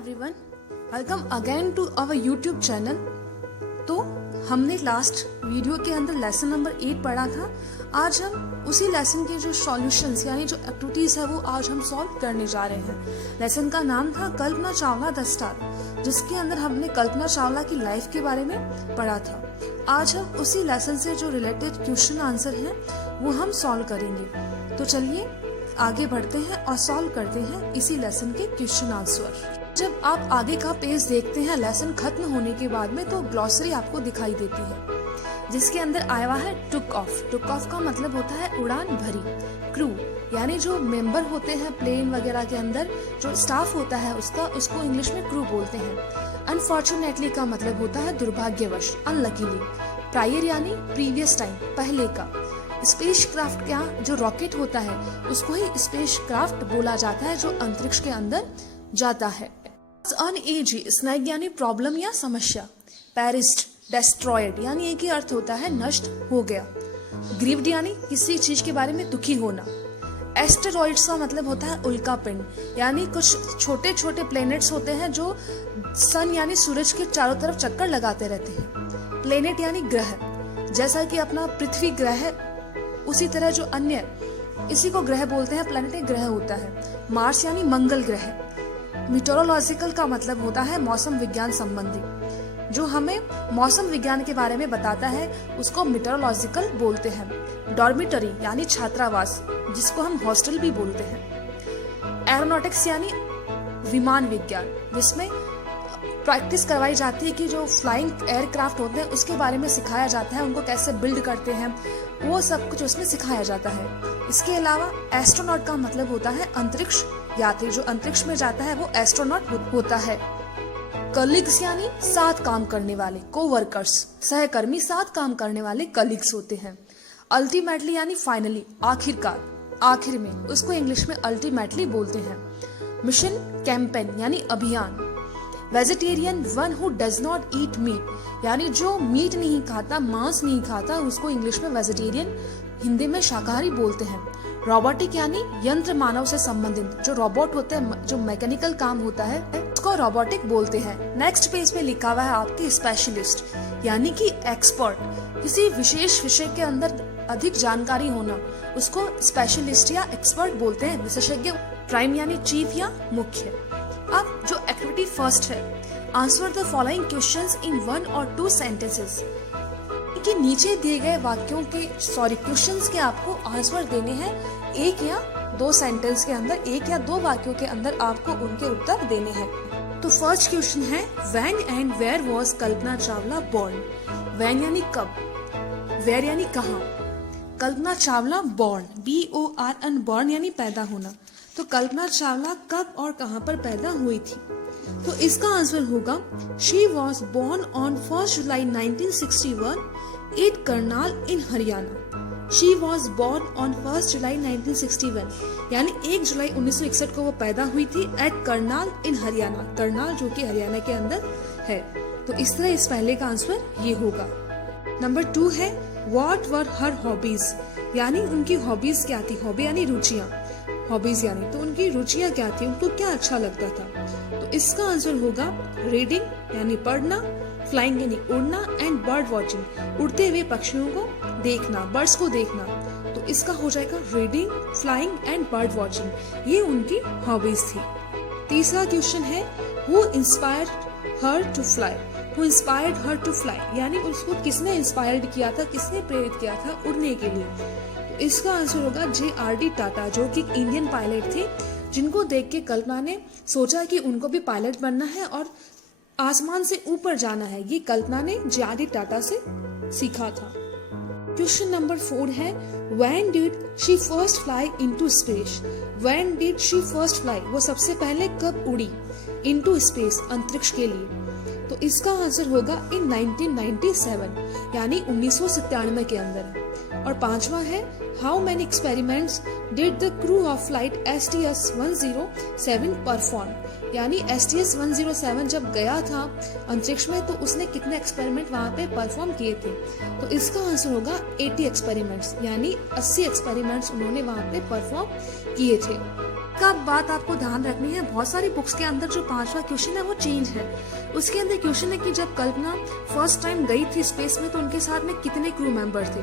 Everyone, welcome again to our YouTube channel. तो हमने last video के अंदर लेसन नंबर 8 पढ़ा था। आज हम उसी लेसन के जो सॉल्यूशंस यानी जो एक्टिविटीज है वो आज हम सॉल्व करने जा रहे हैं। लेसन का नाम था कल्पना चावला द स्टार, जिसके अंदर हमने कल्पना चावला की लाइफ के बारे में पढ़ा था। आज हम उसी लेसन से जो रिलेटेड क्वेश्चन आंसर हैं वो हम सॉल्व करेंगे। तो चलिए आगे बढ़ते हैं और सॉल्व करते हैं इसी लेसन के क्वेश्चन आंसर। जब आप आगे का पेज देखते हैं लेसन खत्म होने के बाद में, तो ग्लॉसरी आपको दिखाई देती है, जिसके अंदर आया हुआ है टुक ऑफ। टुक ऑफ का मतलब होता है उड़ान भरी। क्रू यानी जो मेंबर होते हैं प्लेन वगैरह के अंदर, जो स्टाफ होता है उसको इंग्लिश में क्रू बोलते हैं। अनफॉर्चुनेटली का मतलब होता है दुर्भाग्यवश, अनलकीली। प्रायर यानी प्रीवियस टाइम, पहले का। स्पेस क्राफ्ट क्या, जो रॉकेट होता है उसको ही स्पेस क्राफ्ट बोला जाता है, जो अंतरिक्ष के अंदर जाता है। अनएजी स्नैग यानी प्रॉब्लम या समस्या। पेरिस्ट डेस्ट्रॉयड यानी एक ही अर्थ होता है नष्ट हो गया। ग्रीव्ड यानी किसी चीज के बारे में दुखी होना। एस्टेरॉइड्स का मतलब होता है उल्का पिंड, यानी कुछ छोटे छोटे प्लेनेट्स होते हैं जो सन यानी सूरज के चारों तरफ चक्कर लगाते रहते हैं। प्लेनेट यानी ग्रह, जैसा कि अपना पृथ्वी ग्रह है उसी तरह जो अन्य इसी को ग्रह बोलते हैं, प्लेनेट एक ग्रह होता है। मार्स यानी मंगल ग्रह। मीटोरोलॉजिकल का मतलब होता है मौसम विज्ञान संबंधी, जो हमें मौसम विज्ञान के बारे में बताता है उसको मीटोरोलॉजिकल बोलते हैं। डॉर्मिटरी यानी छात्रावास, जिसको हम हॉस्टल भी बोलते हैं। एरोनॉटिक्स यानी विमान विज्ञान, जिसमें प्रैक्टिस करवाई जाती है कि जो फ्लाइंग एयरक्राफ्ट होते हैं उसके बारे में सिखाया जाता है, उनको कैसे बिल्ड करते हैं, वो सब कुछ उसमें सिखाया जाता है। इसके अलावा एस्ट्रोनॉट का मतलब होता है अंतरिक्ष यात्री, जो अंतरिक्ष में जाता है वो एस्ट्रोनॉट होता है। कलीग्स यानी साथ काम करने वाले, कोवर्कर्स, सहकर्मी, साथ काम करने वाले कलीग्स होते हैं। अल्टीमेटली यानी फाइनली, आखिरकार, आखिर में, उसको इंग्लिश में अल्टीमेटली बोलते हैं। मिशन कैंपेन यानी अभियान। Vegetarian one who does not eat meat, यानी जो मीट नहीं खाता, मांस नहीं खाता, उसको इंग्लिश में वेजिटेरियन, हिंदी में शाकाहारी बोलते हैं। रोबोटिक यानी यंत्र मानव से संबंधित, जो रोबोट होते हैं, जो मैकेनिकल काम होता है उसको रोबोटिक बोलते हैं। नेक्स्ट पेज पे लिखा हुआ है आपके स्पेशलिस्ट यानी कि एक्सपर्ट, किसी विशेष विषय के अंदर अधिक जानकारी होना, उसको स्पेशलिस्ट या एक्सपर्ट बोलते हैं, विशेषज्ञ। प्राइम यानी चीफ या मुख्य। अब जो एक्टिविटी फर्स्ट है, answer the following questions in 1 और 2 सेंटेंसेस, कि नीचे दिए गए वाक्यों के क्वेश्चंस के आपको आंसर देने हैं एक या दो सेंटेंस के अंदर, एक या दो वाक्यों के अंदर आपको उनके उत्तर देने हैं। तो फर्स्ट क्वेश्चन है when and where was Kalpana Chawla born. When यानी कब, वेयर यानी कहाँ। Kalpana Chawla born, BORN, born यानी पैदा होना। तो कल्पना चावला कब और कहाँ पर पैदा हुई थी, तो इसका आंसर होगा she was born on 1 July 1961 at Karnal in Haryana. She was born on 1 July 1961, यानी 1 जुलाई 1961 को वो पैदा हुई थी एट करनाल इन हरियाणा। करनाल जो कि हरियाणा के अंदर है। तो इस तरह इस पहले का आंसर ये होगा। नंबर 2 है व्हाट वर हर हॉबीज, यानी उनकी हॉबीज क्या थी। हॉबी यानी रुचियां, हॉबीज यानी, तो उनकी रुचियां क्या थी, उनको क्या अच्छा लगता था। तो इसका आंसर होगा रीडिंग यानी पढ़ना, फ्लाइंग यानी उड़ना, एंड बर्ड वॉचिंग, उड़ते हुए पक्षियों को देखना, बर्ड्स को देखना। तो इसका हो जाएगा reading, flying and bird watching, ये उनकी हॉबीज थी। तीसरा क्वेश्चन है who inspired her to fly. Who inspired her to fly, यानी उसको किसने इंस्पायर्ड किया था, किसने प्रेरित किया था उड़ने के लिए। इसका आंसर होगा JRD टाटा, जो कि एक इंडियन पायलट थे, जिनको देख के कल्पना ने सोचा कि उनको भी पायलट बनना है और आसमान से ऊपर जाना है। ये कल्पना ने JRD टाटा से सीखा था। क्वेश्चन नंबर 4 है when did she first fly into space. When did she first fly, वो सबसे पहले कब उड़ी, इनटू स्पेस, अंतरिक्ष के लिए। तो इसका आंसर होगा इन 1997, यानी 1997 के अंदर। और पांचवा है how many experiments did the crew of flight STS-107 perform, यानी STS-107 जब गया था अंतरिक्ष में तो उसने कितने एक्सपेरिमेंट वहां पे परफॉर्म किए थे। तो इसका आंसर होगा 80 एक्सपेरिमेंट्स, यानी 80 एक्सपेरिमेंट्स उन्होंने वहां पे परफॉर्म किए थे। का बात आपको ध्यान रखनी है, बहुत सारी बुक्स के अंदर जो 5वां क्वेश्चन है वो चेंज है। उसके अंदर क्वेश्चन है कि जब कल्पना फर्स्ट टाइम गई थी स्पेस में तो उनके साथ में कितने क्रू मेंबर थे,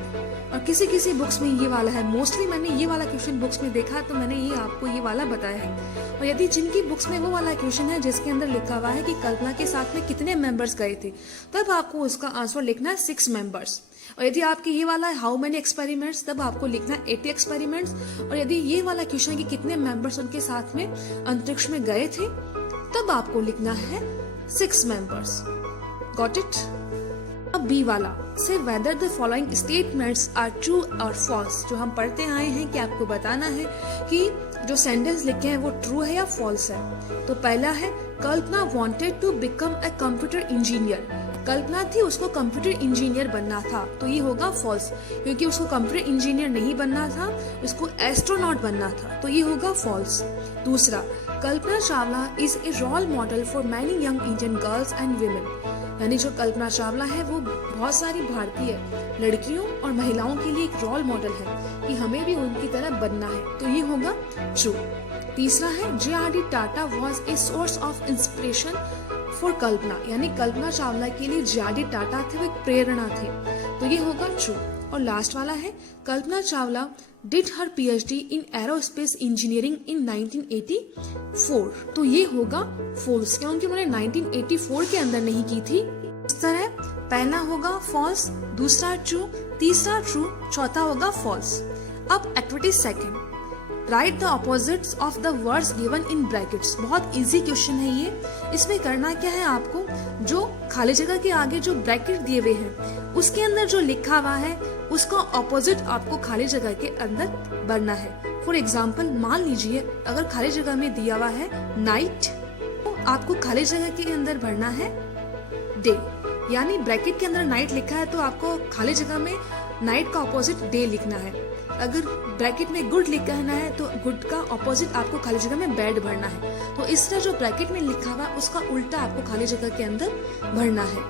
और किसी किसी बुक्स में ये वाला है। मोस्टली मैंने ये वाला क्वेश्चन बुक्स में देखा तो मैंने ये आपको ये वाला बताया है। और यदि जिनकी बुक्स में वो वाला क्वेश्चन है जिसके अंदर लिखा हुआ है कि कल्पना के साथ में कितने मेंबर्स गए थे, तब आपको उसका आंसर लिखना है 6 मेंबर्स। और यदि आपके ये वाला है हाउ मेनी एक्सपेरिमेंट्स, तब आपको लिखना है 80 एक्सपेरिमेंट्स। और यदि ये वाला क्वेश्चन है कि कितने मेंबर्स उनके साथ में अंतरिक्ष में गए थे, तब आपको लिखना है 6 मेंबर्स। Got it? अब बी वाला से whether the following statements are true और फॉल्स। जो हम पढ़ते आए हैं कि आपको बताना है कि जो सेंटेंस लिखे हैं वो ट्रू है या फॉल्स है। तो पहला है Kalpana wanted to become a computer engineer. Kalpana थी उसको कंप्यूटर इंजीनियर बनना था, तो ये होगा फॉल्स, क्योंकि उसको कंप्यूटर इंजीनियर नहीं बनना था, उसको एस्ट्रोनॉट बनना था, तो ये होगा फॉल्स। दूसरा, Kalpana Chawla is a role model for many young Indian girls and women. यानी जो कल्पना चावला है वो बहुत सारी भारतीय लड़कियों और महिलाओं के लिए एक रोल मॉडल है कि हमें भी उनकी तरह बनना है, तो ये होगा ट्रू। तीसरा है J R D. Tata was a source of inspiration for Kalpana. यानी कल्पना चावला के लिए जे.आर.डी. टाटा थे, वो एक प्रेरणा थे, तो ये होगा ट्रू। और लास्ट वाला है Kalpana Chawla did her PhD in aerospace engineering in 1984। तो ये होगा फॉल्स, क्योंकि उन्होंने 1984 के अंदर नहीं की थी। इस तरह पहला होगा फॉल्स, दूसरा ट्रू, तीसरा ट्रू, चौथा होगा फॉल्स। अब activity second, right the opposites of the words given in brackets. बहुत इजी क्वेश्चन है ये। इसमें करना क्या है आपको, जो खाली जगह के आगे जो ब्रैकेट दिए हुए हैं उसके अंदर जो लिखा हुआ है उसका ऑपोजिट आपको खाली जगह के अंदर भरना है। फॉर एग्जाम्पल मान लीजिए अगर खाली जगह में दिया हुआ है नाइट, तो आपको खाली जगह के अंदर भरना है डे। यानी ब्रैकेट के अंदर नाइट लिखा है तो आपको खाली जगह में नाइट का ऑपोजिट डे लिखना है। अगर ब्रैकेट में गुड लिखना है तो गुड का ऑपोजिट आपको खाली जगह में बैड भरना है। तो इस तरह जो ब्रैकेट में लिखा हुआ उसका उल्टा आपको खाली जगह के अंदर भरना है।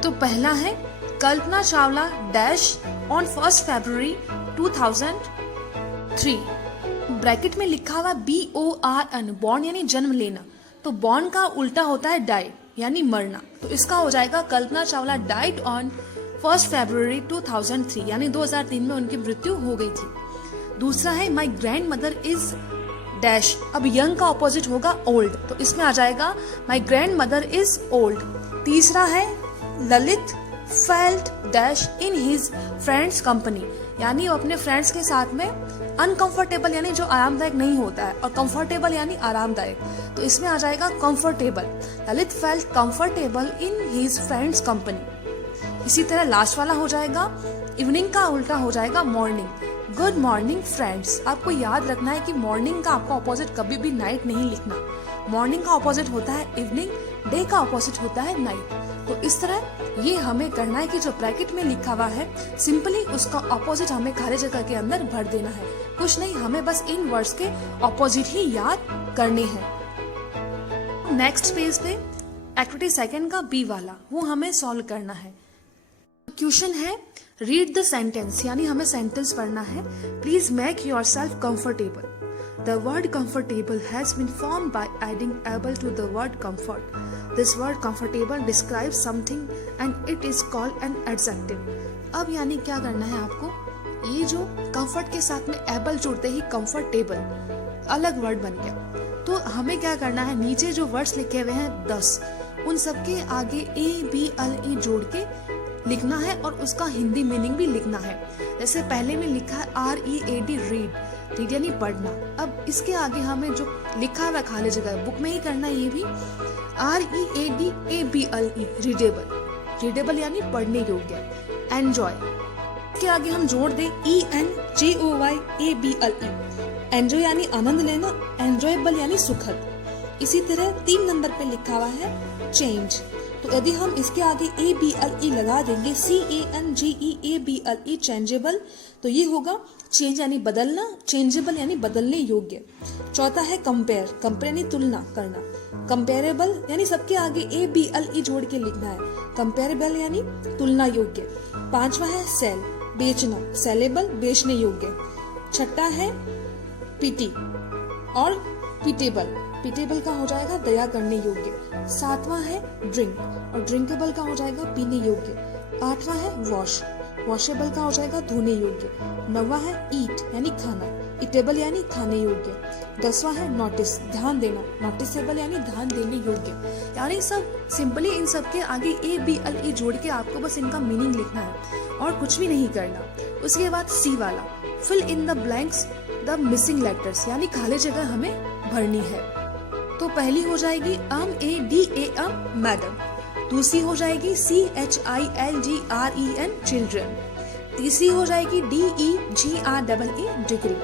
तो पहला है Kalpana Chawla dash on 1 February 2003। Bracket में लिखा हुआ BORN, बॉर्न यानी जन्म लेना, तो बॉर्न का उल्टा होता है डाई यानी मरना। तो इसका हो जाएगा Kalpana Chawla died on 1 February 2003, यानी 2003 में उनकी मृत्यु हो गई थी। दूसरा है my grand mother is dash. अब यंग का ऑपोजिट होगा ओल्ड, तो इसमें आ जाएगा my grand mother is old. तीसरा है Lalit felt dash in his friends company. यानी वो अपने फ्रेंड्स के साथ में अनकंफर्टेबल यानी जो आरामदायक नहीं होता है, और कंफर्टेबल यानी आरामदायक, तो इसमें आ जाएगा comfortable. Lalit felt comfortable in his friends company. इसी तरह लास्ट वाला हो जाएगा इवनिंग का उल्टा हो जाएगा मॉर्निंग। Good morning friends. आपको याद रखना है कि मॉर्निंग का आपका ऑपोजिट कभी भी नाइट नहीं लिखना। मॉर्निंग का ऑपोजिट होता है इवनिंग, डे का ऑपोजिट होता है नाइट। तो इस तरह ये हमें करना है कि जो ब्रैकेट में लिखा हुआ है सिंपली उसका ऑपोजिट हमें खाली जगह के अंदर भर देना है। कुछ नहीं, हमें बस इन वर्ड्स के ऑपोजिट ही याद करने हैं। नेक्स्ट पेज पे एक्टिविटी सेकंड का बी वाला वो हमें सॉल्व करना है। क्वेश्चन है रीड द सेंटेंस, यानी हमें सेंटेंस पढ़ना है। Please make your self comfortable. The word comfortable has been formed by adding able to the word comfort. This word comfortable describes something and it is called an adjective. अब यानी क्या करना है आपको, ये जो comfort के साथ में able जुड़ते ही comfortable अलग वर्ड बन गया। तो हमें क्या करना है, नीचे जो वर्ड्स लिखे हुए हैं 10, उन सबके आगे ABLE जोड़ के लिखना है और उसका हिंदी मीनिंग भी लिखना है। जैसे पहले में लिखा है READ रीड, रीड यानी पढ़ना। अब इसके आगे हमें जो लिखा हुआ खाली जगह बुक में ही करना है, ये भी READABLE रीडेबल, रीडेबल यानी पढ़ने योग्य। एंजॉय के आगे हम जोड़ दे ENJOYABLE, एंजॉय यानी आनंद लेना, एंजॉयबल यानी सुखद। इसी तरह 3 नंबर पे लिखा हुआ है चेंज, तो यदि हम इसके आगे ABLE लगा देंगे CHANGEABLE चेंजेबल, तो ये होगा चेंज यानी बदलना, चेंजेबल यानी बदलने योग्य। चौथा है कंपेयर, कंपेयर यानी तुलना करना। कंपेरेबल यानी सबके आगे ABLE जोड़ के लिखना है, कंपेरेबल यानी तुलना योग्य। पांचवा है सेल, बेचना, सेलेबल बेचने योग्य। छठा है पिटी, और पीटेबल, पीटेबल का हो जाएगा दया करने योग्य। 7वां है ड्रिंक, और ड्रिंकेबल का हो जाएगा पीने योग्य। 8वां है वॉश, वॉशेबल का हो जाएगा धोने योग्य। 9वां है ईट यानी खाना, ईटेबल यानी खाने योग्य। 10वां है नोटिस, ध्यान देना, नोटिसेबल यानी ध्यान देने योग्य। यानी सब सिंपली इन सब के आगे ABLE जोड़ के आपको बस इनका मीनिंग लिखना है और कुछ भी नहीं करना। उसके बाद C वाला, fill in the blanks the missing letters, यानी खाली जगह हमें भरनी है। तो पहली हो जाएगी ADA मैडम, दूसरी हो जाएगी CHILDREN चिल्ड्रन, तीसरी हो जाएगी DEGREE डिग्री,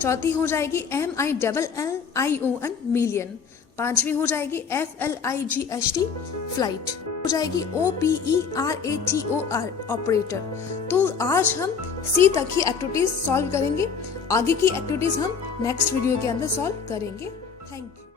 चौथी हो जाएगी MILLION मिलियन, पांचवी हो जाएगी FLIGHT फ्लाइट, हो जाएगी OPERATOR ऑपरेटर। तो आज हम C तक की एक्टिविटीज सॉल्व करेंगे, आगे की एक्टिविटीज हम नेक्स्ट वीडियो के अंदर सॉल्व करेंगे। Thank you.